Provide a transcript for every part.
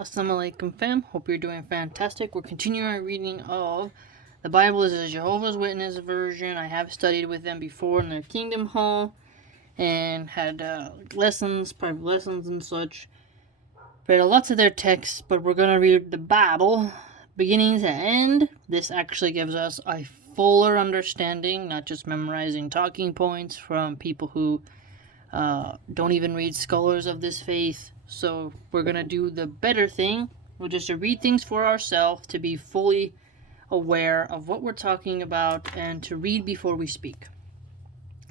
Assalamu alaikum fam, hope you're doing fantastic. We're continuing our reading of the Bible is a Jehovah's Witness version. I have studied with them before in their Kingdom Hall and had lessons, private lessons and such. Read lots of their texts, but we're going to read the Bible beginning to end. This actually gives us a fuller understanding, not just memorizing talking points from people who don't even read scholars of this faith. So we're going to do the better thing, which is to read things for ourselves, to be fully aware of what we're talking about, and to read before we speak.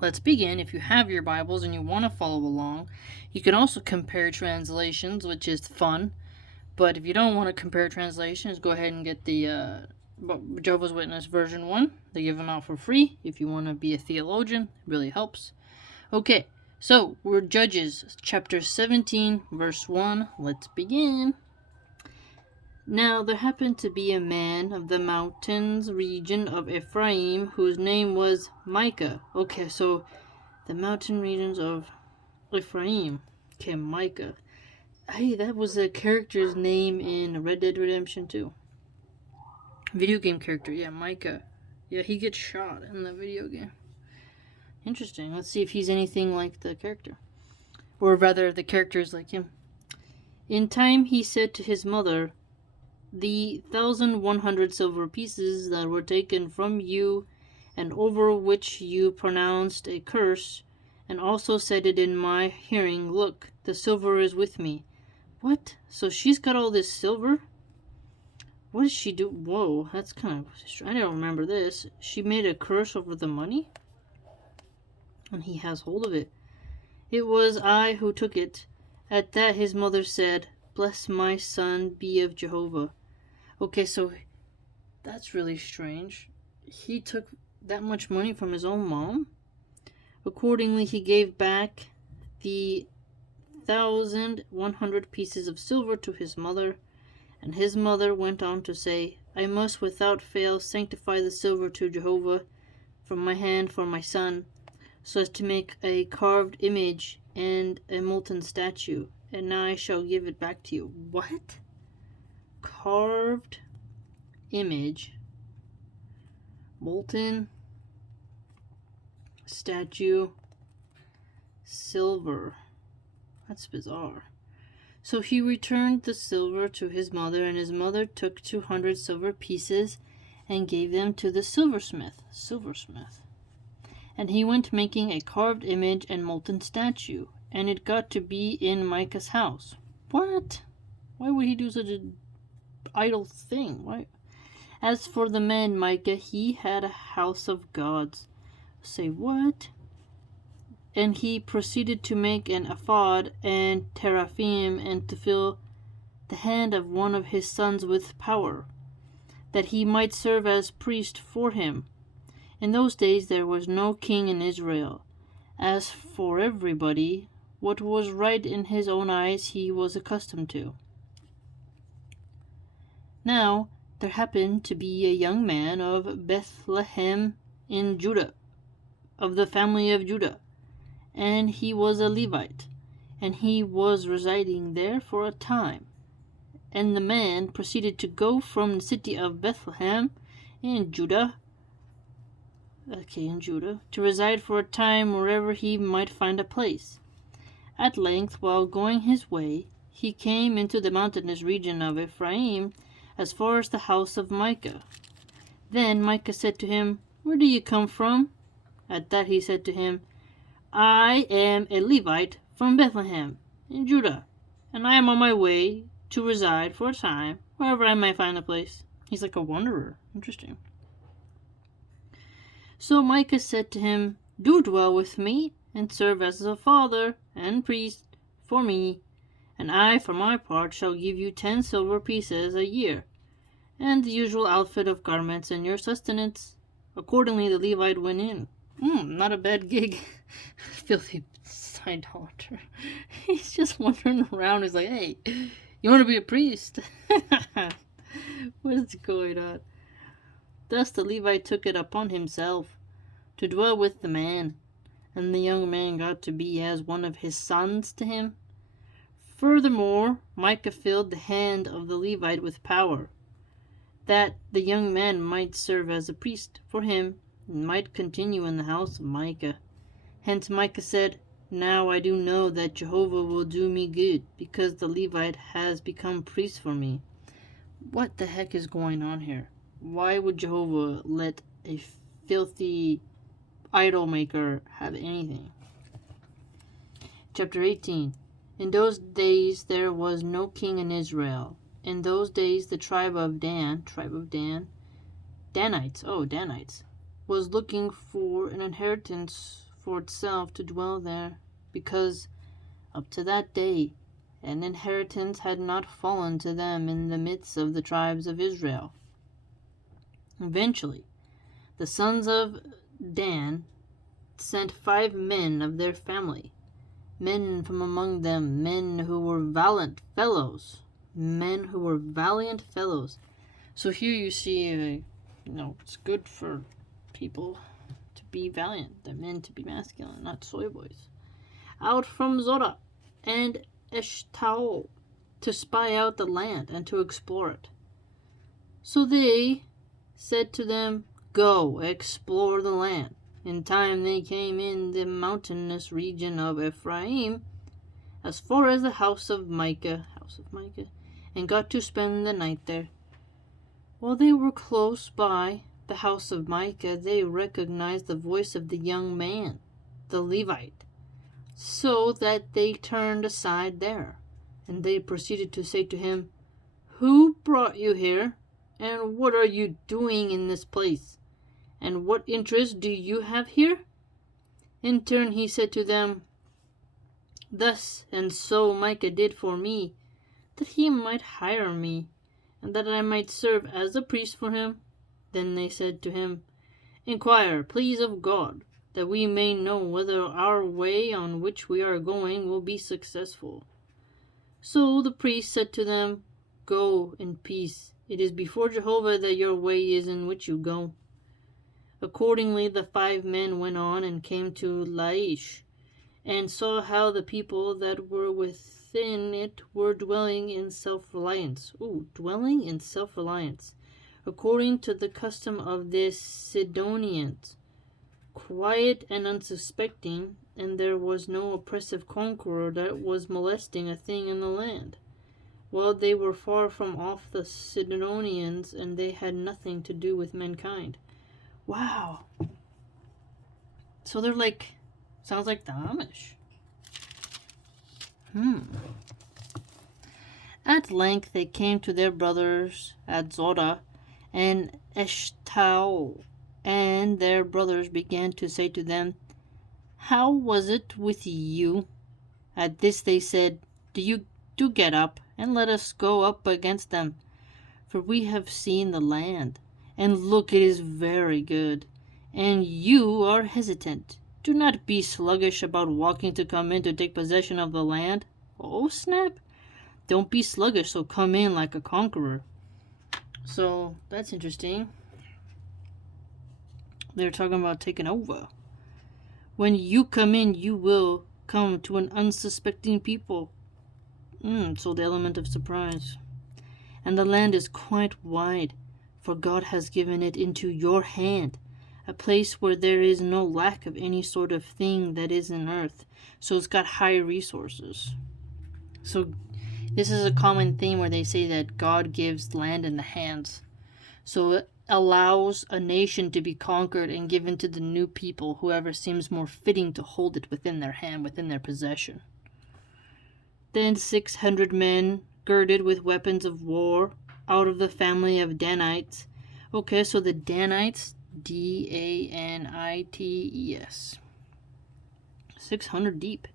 Let's begin. If you have your Bibles and you want to follow along, you can also compare translations, which is fun. But if you don't want to compare translations, go ahead and get the Jehovah's Witness version 1. They give them out for free. If you want to be a theologian, it really helps. Okay. So, we're Judges, chapter 17, verse 1. Let's begin. Now, there happened to be a man of the mountains region of Ephraim, whose name was Micah. Okay, so, the mountain regions of Ephraim. Okay, Micah. Hey, that was a character's name in Red Dead Redemption 2. Video game character, yeah, Micah. Yeah, he gets shot in the video game. Interesting. Let's see if he's anything like the character. Or rather, the character is like him. In time he said to his mother, "The 1,100 silver pieces that were taken from you, and over which you pronounced a curse, and also said it in my hearing, look, the silver is with me." What? So she's got all this silver? What does she do? Whoa, that's kind of... I don't remember this. She made a curse over the money? And he has hold of it. "It was I who took it." At that his mother said, "Bless my son be of Jehovah." Okay, so that's really strange. He took that much money from his own mom. Accordingly, he gave back the 1,100 pieces of silver to his mother, and his mother went on to say, "I must without fail sanctify the silver to Jehovah from my hand for my son, so as to make a carved image and a molten statue, and now I shall give it back to you." What? Carved image, molten statue, silver. That's bizarre. So he returned the silver to his mother, and his mother took 200 silver pieces and gave them to the silversmith. And he went making a carved image and molten statue, and it got to be in Micah's house. What? Why would he do such an idle thing? Why? As for the man Micah, he had a house of gods. Say what? And he proceeded to make an ephod and teraphim, and to fill the hand of one of his sons with power, that he might serve as priest for him. In those days there was no king in Israel. As for everybody, what was right in his own eyes he was accustomed to. Now there happened to be a young man of Bethlehem in Judah, of the family of Judah, and he was a Levite, and he was residing there for a time. And the man proceeded to go from the city of Bethlehem in Judah, to reside for a time wherever he might find a place. At length, while going his way, he came into the mountainous region of Ephraim, as far as the house of Micah. Then Micah said to him, "Where do you come from?" At that he said to him, "I am a Levite from Bethlehem in Judah, and I am on my way to reside for a time wherever I might find a place." He's like a wanderer. Interesting. So Micah said to him, "Do dwell with me, and serve as a father and priest for me, and I, for my part, shall give you 10 silver pieces a year, and the usual outfit of garments and your sustenance." Accordingly the Levite went in. Not a bad gig. Filthy idolater. He's just wandering around. He's like, "Hey, you want to be a priest?" What is going on? Thus the Levite took it upon himself to dwell with the man, and the young man got to be as one of his sons to him. Furthermore, Micah filled the hand of the Levite with power, that the young man might serve as a priest for him, and might continue in the house of Micah. Hence Micah said, Now I do know that Jehovah will do me good, because the Levite has become priest for me. What the heck is going on here? Why would Jehovah let a filthy idol maker have anything? Chapter 18. In those days there was no king in Israel. In those days the tribe of Dan, Danites, was looking for an inheritance for itself to dwell there, because up to that day an inheritance had not fallen to them in the midst of the tribes of Israel. Eventually, the sons of Dan sent 5 men of their family, men from among them, men who were valiant fellows. So here you see, it's good for people to be valiant, the men to be masculine, not soy boys. Out from Zorah and Eshtaol to spy out the land and to explore it. So they said to them, Go, explore the land. In time they came in the mountainous region of Ephraim, as far as the house of Micah, and got to spend the night there. While they were close by the house of Micah, they recognized the voice of the young man, the Levite, so that they turned aside there, and they proceeded to say to him, Who brought you here, and what are you doing in this place? And what interest do you have here? In turn he said to them, Thus and so Micah did for me, that he might hire me, and that I might serve as a priest for him. Then they said to him, Inquire, please, of God, that we may know whether our way on which we are going will be successful. So the priest said to them, Go in peace. It is before Jehovah that your way is in which you go. Accordingly the 5 men went on and came to Laish, and saw how the people that were within it were dwelling in self-reliance. According to the custom of the Sidonians, quiet and unsuspecting, and there was no oppressive conqueror that was molesting a thing in the land. While they were far from off the Sidonians, and they had nothing to do with mankind. Wow. So they're sounds like the Amish. At length they came to their brothers at Zorah and Eshtaol, and their brothers began to say to them, How was it with you? At this they said, Do get up, and let us go up against them, for we have seen the land, and look, it is very good, and you are hesitant. Do not be sluggish about walking to come in to take possession of the land. Oh, snap! Don't be sluggish, so come in like a conqueror. So, that's interesting. They're talking about taking over. When you come in, you will come to an unsuspecting people. So the element of surprise. And the land is quite wide, for God has given it into your hand, a place where there is no lack of any sort of thing that is in earth. So it's got high resources. So this is a common theme where they say that God gives land in the hands. So it allows a nation to be conquered and given to the new people, whoever seems more fitting to hold it within their hand, within their possession. Then 600 men, girded with weapons of war, out of the family of Danites. Okay, so the Danites, Danites, 600 deep,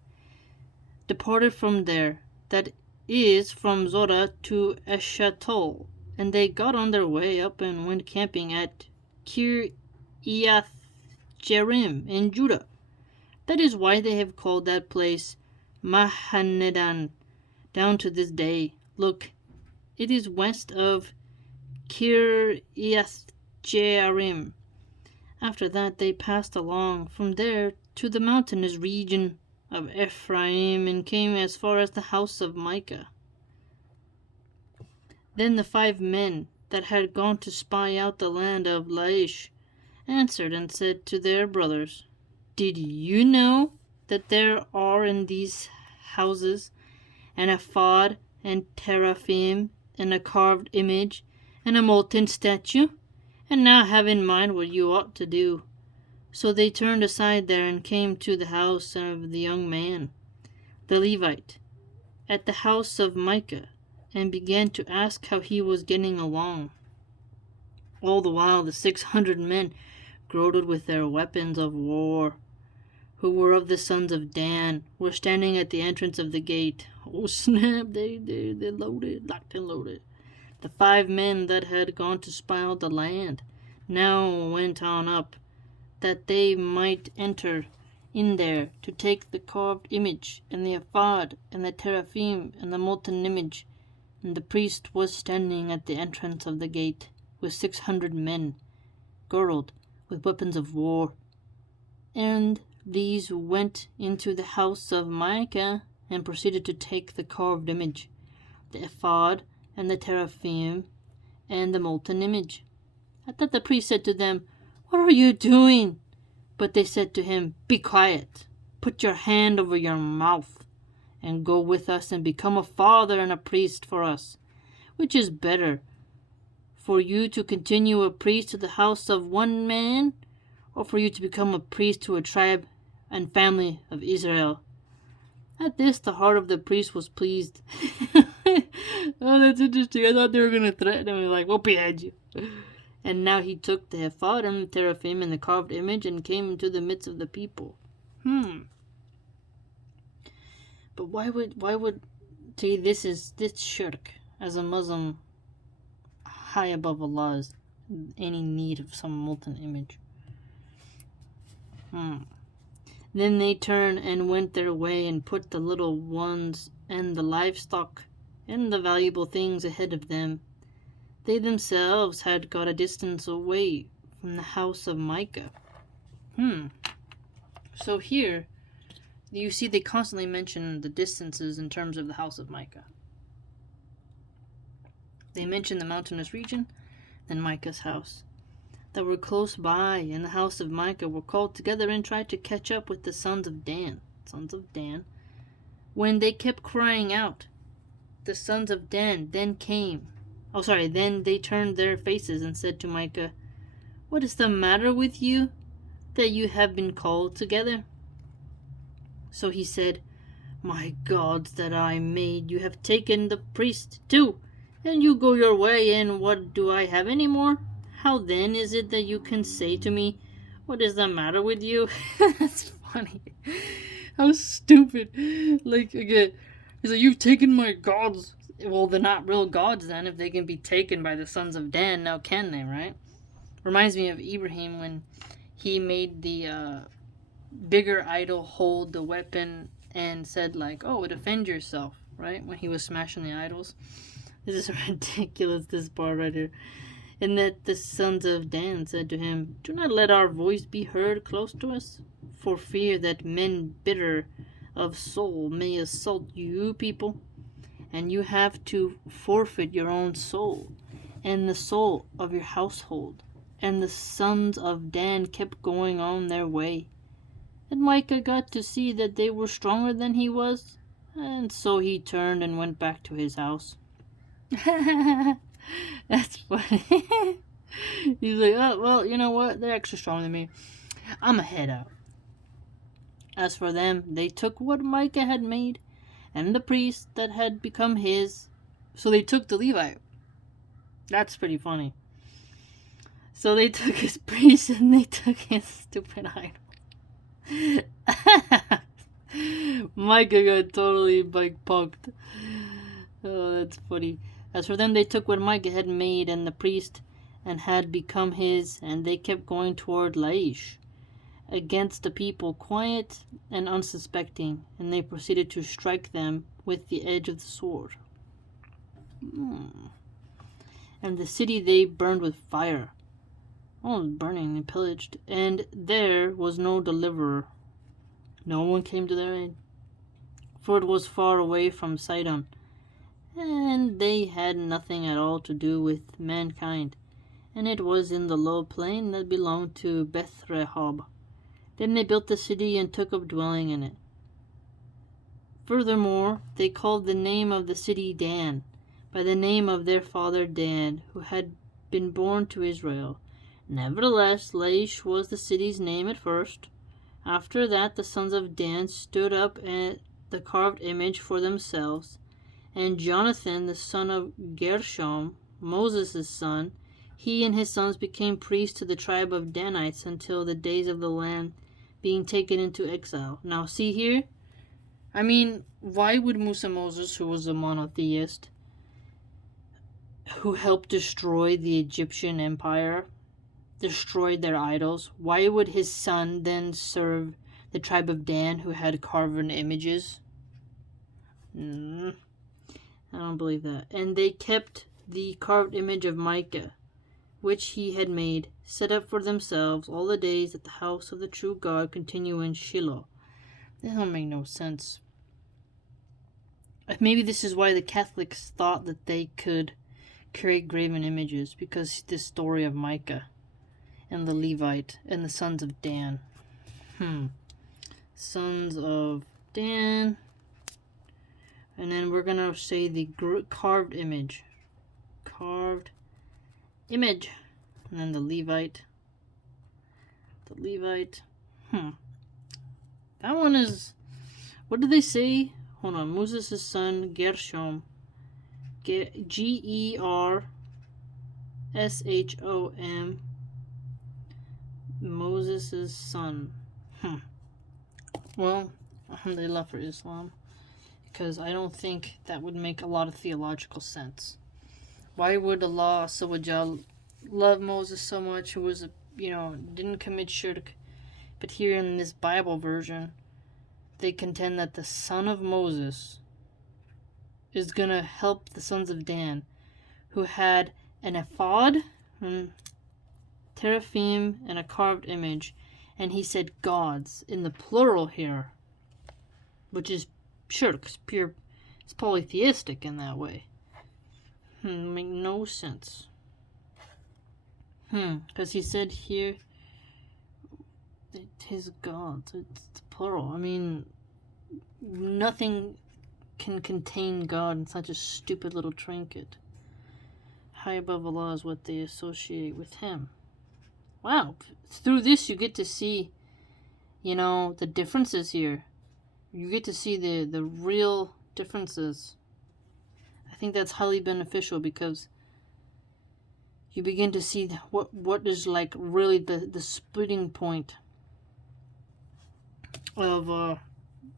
departed from there, that is, from Zorah to Eshtaol, and they got on their way up and went camping at Kiriath Jearim in Judah. That is why they have called that place Mahanedan down to this day. Look, it is west of Kiriath Jearim. After that they passed along from there to the mountainous region of Ephraim, and came as far as the house of Micah. Then the 5 men that had gone to spy out the land of Laish answered and said to their brothers, Did you know that there are in these houses an ephod and teraphim and a carved image and a molten statue? And now have in mind what you ought to do. So they turned aside there and came to the house of the young man, the Levite, at the house of Micah, and began to ask how he was getting along. All the while the 600 men girded with their weapons of war, who were of the sons of Dan, were standing at the entrance of the gate. Oh snap, they loaded, locked and loaded. The 5 men that had gone to spy out the land now went on up, that they might enter in there to take the carved image, and the ephod, and the teraphim, and the molten image. And the priest was standing at the entrance of the gate, with 600 men, girded with weapons of war. And these went into the house of Micah, and proceeded to take the carved image, the ephod, and the teraphim, and the molten image. At that the priest said to them, What are you doing? But they said to him, Be quiet, put your hand over your mouth, and go with us and become a father and a priest for us. Which is better, for you to continue a priest to the house of one man, or for you to become a priest to a tribe and family of Israel? At this the heart of the priest was pleased. Oh, that's interesting. I thought they were going to threaten him, like, we'll behead you. And now he took the ephod and the teraphim and the carved image and came into the midst of the people. But why would say this shirk as a Muslim high above Allah's any need of some molten image? Then they turned and went their way and put the little ones and the livestock and the valuable things ahead of them. They themselves had got a distance away from the house of Micah. So here, you see they constantly mention the distances in terms of the house of Micah. They mention the mountainous region, then Micah's house, that were close by, and the house of Micah were called together and tried to catch up with the sons of Dan. When they kept crying out, the sons of Dan then they turned their faces and said to Micah, What is the matter with you, that you have been called together? So he said, My gods that I made, you have taken the priest too, and you go your way, and what do I have any more? How then is it that you can say to me, What is the matter with you? That's funny. How stupid. Like, again, he's like, You've taken my gods. Well, they're not real gods then, if they can be taken by the sons of Dan. Now can they, right? Reminds me of Ibrahim when he made the bigger idol hold the weapon and said, like, oh, defend yourself, right? When he was smashing the idols. This is ridiculous, this part right here. And that the sons of Dan said to him, Do not let our voice be heard close to us, for fear that men bitter of soul may assault you people, and you have to forfeit your own soul, and the soul of your household. And the sons of Dan kept going on their way. And Micah got to see that they were stronger than he was, and so he turned and went back to his house. That's funny. He's like, oh, well, you know what? They're extra strong than me. I'm going to head out. As for them, they took what Micah had made, and the priest that had become his. So they took the Levite. That's pretty funny. So they took his priest and they took his stupid idol. Micah got totally punked. Oh, that's funny. As for them, they took what Micah had made and the priest and had become his, and they kept going toward Laish against the people, quiet and unsuspecting, and they proceeded to strike them with the edge of the sword. And the city they burned with fire. All burning and pillaged, and there was no deliverer, No one came to their aid, for it was far away from Sidon, and they had nothing at all to do with mankind, and it was in the low plain that belonged to Beth-rehob. Then they built the city and took up dwelling in it. Furthermore, they called the name of the city Dan, by the name of their father Dan, who had been born to Israel. Nevertheless, Laish was the city's name at first. After that, the sons of Dan stood up at the carved image for themselves, and Jonathan, the son of Gershom, Moses' son, he and his sons became priests to the tribe of Danites until the days of the land being taken into exile. Now see here, I mean, why would Musa Moses, who was a monotheist, who helped destroy the Egyptian empire, destroyed their idols, why would his son then serve the tribe of Dan, who had carven images? I don't believe that. And they kept the carved image of Micah, which he had made, set up for themselves all the days that the house of the true God continue in Shiloh. That don't make no sense. Maybe this is why the Catholics thought that they could create graven images, because this story of Micah and the Levite and the sons of Dan. Sons of Dan. And then we're going to say the carved image. Carved image. And then the Levite. The Levite. That one is... What did they say? Hold on. Moses' son, Gershom. Gershom. Moses' son. Well, alhamdulillah for Islam. Because I don't think that would make a lot of theological sense. Why would Allah Subhanahu love Moses so much, who was, didn't commit shirk? But here in this Bible version, they contend that the son of Moses is going to help the sons of Dan, who had an ephod, teraphim, and a carved image. And he said gods in the plural here, which is shirk. It's polytheistic in that way. Make no sense. Because he said here, his gods. It's plural. I mean, nothing can contain God in such a stupid little trinket. High above Allah is what they associate with him. Wow. Through this you get to see, the differences here. You get to see the real differences. I think that's highly beneficial, because you begin to see what is like really the splitting point of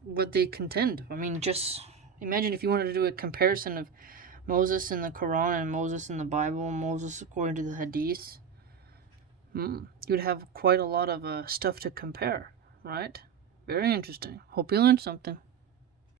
what they contend. I mean, just imagine if you wanted to do a comparison of Moses in the Quran and Moses in the Bible, and Moses according to the Hadith. You'd have quite a lot of stuff to compare, right? Very interesting. Hope you learned something.